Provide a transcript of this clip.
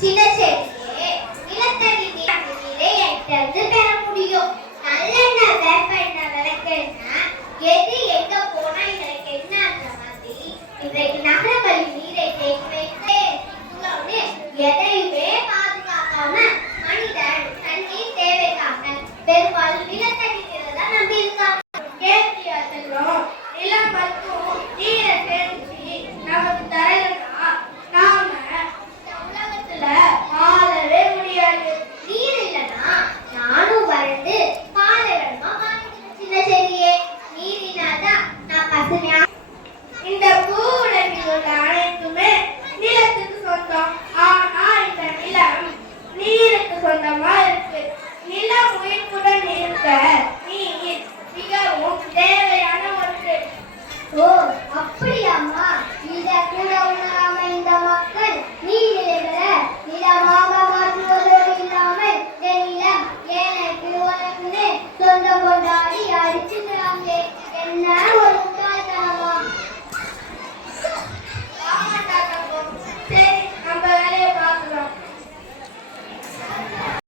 சின்ன செடியே நிலத்தடி நீரை எட்டது பெற முடியும். நல்லெண்ணெய் வேப்பெண்ணெய் விளக்கெண்ணெய் எது எங்க போனா எங்களுக்கு என்னன்ற மாதிரி இன்றைக்கு நகரப்பள்ளி நீரை தேக்கி வைத்து எதையுமே பாதுகாக்காம மனிதன் தண்ணீர் தேவைக்காக பெரும்பாலும் நிலத்தடி நீரை தான் நம்பி இருக்காங்க. நிலம் மற்றும் நீரை சேர்த்து நமக்கு தரலன்னா நாம உலகத்துல வாழவே முடியாது. நீர் இல்லைன்னா நானும் வறண்டு பாலைவனமா மாறிடுவேன். சின்ன செடியே நீரினாதான் நான் பசுமையா. இந்த பூ உலகில் உள்ள அனைத்துமே நிலத்துக்கு சொந்தம். ஆனா இந்த நிலம் நீருக்கு சொந்தமா இருக்கு. நிலம் உயிர்ப்புடன் இருக்க நீர் மிகவும் தேவையான ஒன்று. ஓ அப்படியாம்மா, இத கூட உணராம இந்த மக்கள் நீர்நிலைகளை நிலமாக மாற்றுவதோடு இல்லாமல் நிலம் ஏனைக்கு உனக்குன்னு சொந்தம் கொண்டாடி அடிச்சுக்கிறாங்க. என்ன ஒரு